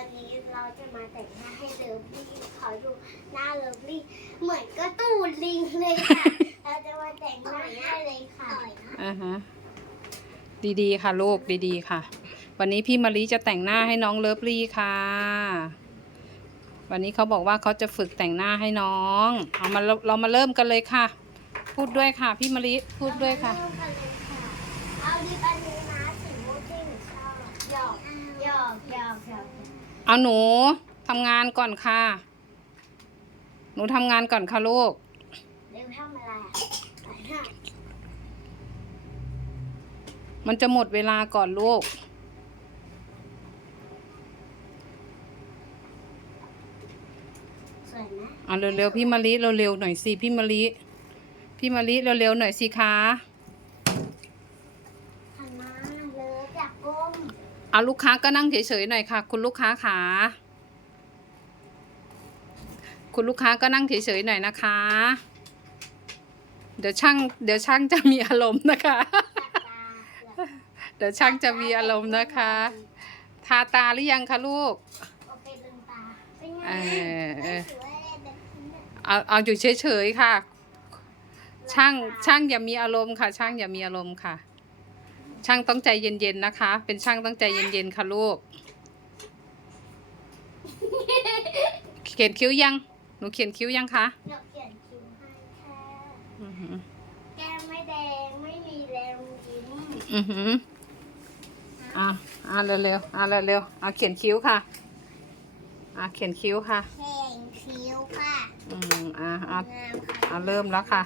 วันนี้เราจะมาแต่งหน้าให้เลิฟลี่ขอดูหน้าเลิฟลี่เหมือนก็ตูนลิงเลยค่ะ เราจะมาแต่งหน้าให้เลยค่ะอ่าฮะดีๆ ค่ะลูกดีๆ ค่ะ วันนี้พี่มารีจะแต่งหน้าให้น้องเลิฟลี่ค่ะ วันนี้เขาบอกว่าเขาจะฝึกแต่งหน้าให้น้องเอามาเราเรามาเริ่มกันเลยค่ะ พูดด้วยค่ะ พี่มารีพูดด้วยค่ะเริ่มกันเลยค่ะเอาดิบอันนี้นะสีม่วงที่หนูชอบหยอกหยอกหยอกหยอก เอาหนูทำงานก่อนค่ะ หนูทำงานก่อนค่ะลูกเร็วทำอะไรอะแต่งหน้ามันจะหมดเวลาก่อนลูก สวยไหมเอาเร็วๆพี่มะลิเร็วๆหน่อยสิพี่มะลิพี่มะลิเร็วๆหน่อยสิคะ หันมาเลิฟอยากก้ม เอาลูกค้าก็นั่งเฉยๆหน่อยค่ะ คุณลูกค้าขาคุณลูกค้าก็นั่งเฉยๆหน่อยนะคะ เดี๋ยวช่าง เดี๋ยวช่างจะมีอารมณ์นะคะ เดี๋ยวช่างจะมีอารมณ์นะคะ ทาตาหรือยังคะลูกเออเอาเอาอยู่เฉยๆค่ะ ช่างช่างอย่ามีอารมณ์ค่ะ ช่างอย่ามีอารมณ์ค่ะ ช่างต้องใจเย็นๆนะคะ เป็นช่างต้องใจเย็นๆค่ะลูก เขียนคิ้วยัง หนูเขียนคิ้วยังคะเราเขียนคิ้วให้แค่อือหือแก้มไม่แดงไม่มีแรงยิ้มอือหืออะอะเร็วๆอะเร็วๆอะเขียนคิ้วค่ะอะเขียนคิ้วค่ะแข่งคิ้วค่ะ อืมอะอะงามค่ะอะเริ่มแล้วค่ะ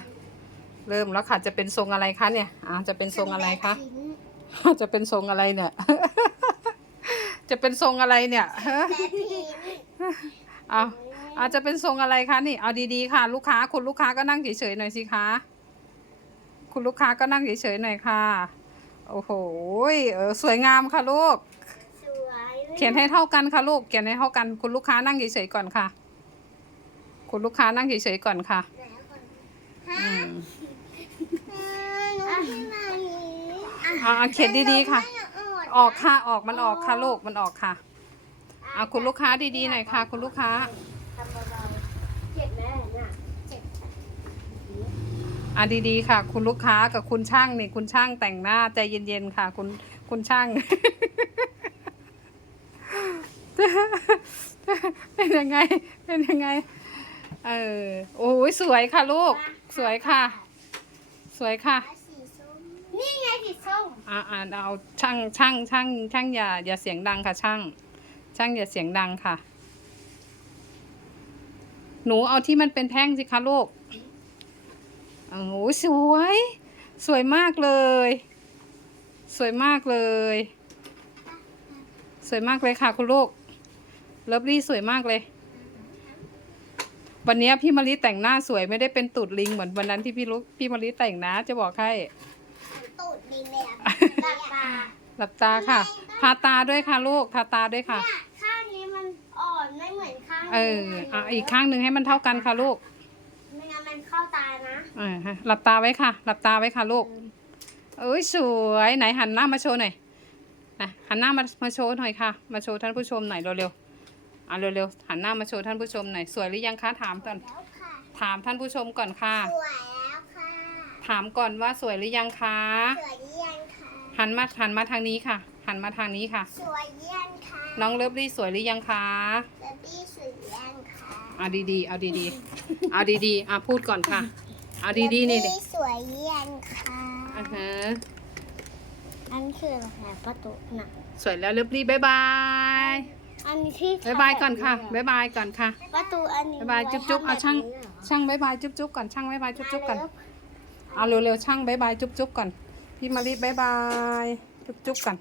เริ่มแล้วค่ะ จะเป็นทรงอะไรคะเนี่ยอะจะเป็นทรงอะไรคะทำแบบชิ้น จะเป็นทรงอะไรเนี่ย จะเป็นทรงอะไรเนี่ยแบบชิ้นเอาอาจจะเป็นทรงอะไรคะนี่เอาดีๆค่ะ ลูกค้าคุณลูกค้าก็นั่งเฉยๆหน่อยสิคะคุณลูกค้าก็นั่งเฉยๆหน่อยค่ะ โอ้โหเออสวยงามค่ะลูกสวยเขียนให้เท่ากันค่ะลูกเขียนให้เท่ากัน คุณลูกค้านั่งเฉยๆก่อนค่ะ คุณลูกค้านั่งเฉยๆก่อนค่ะแล้วคนอืม หนูให้มานี้ อะอะเขียนดีๆค่ะ ออกค่ะออกมันออกค่ะลูกมันออกค่ะอะคุณลูกค้าดีๆหน่อยค่ะ คุณลูกค้าทำเบาๆเจ็บไหมเนี่ยเจ็บอะดีๆค่ะ คุณลูกค้ากับคุณช่างนี่คุณช่างแต่งหน้าใจเย็นๆค่ะ คุณคุณช่าง เป็นยังไง เป็นยังไง เออโอ้ยสวยค่ะลูก สวยค่ะ สวยค่ะสีส้ม นี่ไงสีส้มอ่าอ่าเอาช่างช่างช่างช่างอย่าอย่าเสียงดังค่ะช่าง ช่างอย่าเสียงดังค่ะ หนูเอาที่มันเป็นแท่งสิคะลูกโอ้โหสวย สวยมากเลย สวยมากเลย สวยมากเลยค่ะคุณลูกเลิฟลี่สวยมากเลย วันนี้พี่มารีแต่งหน้าสวยไม่ได้เป็นตูดลิงเหมือนวันนั้นที่พี่ลุกพี่มารีแต่งนะจะบอกให้ ตูดดีเลยอะหลับตาหลับตาค่ะ ทาตาด้วยค่ะลูก ทาตาด้วยค่ะ เนี่ยข้างนี้มันอ่อนไม่เหมือนข้างเอออะอีกข้างหนึ่งให้มันเท่ากันค่ะลูกไม่งั้นมันเข้าตานะอ่าฮะหลับตาไว้ค่ะ หลับตาไว้ค่ะลูก เอ้ยสวยไหนหันหน้ามาโชว์หน่อยนะหันหน้ามามาโชว์หน่อยค่ะ มาโชว์ท่านผู้ชมหน่อยเร็วๆอะเร็วๆหันหน้ามาโชว์ท่านผู้ชมหน่อยสวยหรือยังคะถามก่อน แล้วค่ะถามท่านผู้ชมก่อนค่ะ สวยแล้วค่ะ ถามก่อนว่าสวยหรือยังคะ สวยเยี่ยนค่ะ หันมาหันมาทางนี้ค่ะ หันมาทางนี้ค่ะ สวยเยี่ยนค่ะน้องเลิฟลี่สวยหรือยังคะเบบี้สวยเยี่ยนค่ะเอาดีๆเอาดีๆเอาดีๆอะพูดก่อนค่ะเอาดีๆนี่ดิเบบี้สวยเยี่ยนค่ะอ่าฮะอันนี้คืออะไรคะประตูน่ะสวยแล้วเลิฟลี่บายบายอันนี้ที่บายบายก่อนค่ะบายบายก่อนค่ะประตูอันนี้บายบายจุ๊บจุ๊บเอาช่างช่างบายบายจุ๊บจุ๊บก่อนช่างบายบายจุ๊บจุ๊บก่อน เอาเร็วๆช่างบายบายจุ๊บๆก่อน พี่มารีบายบายจุ๊บๆก่อน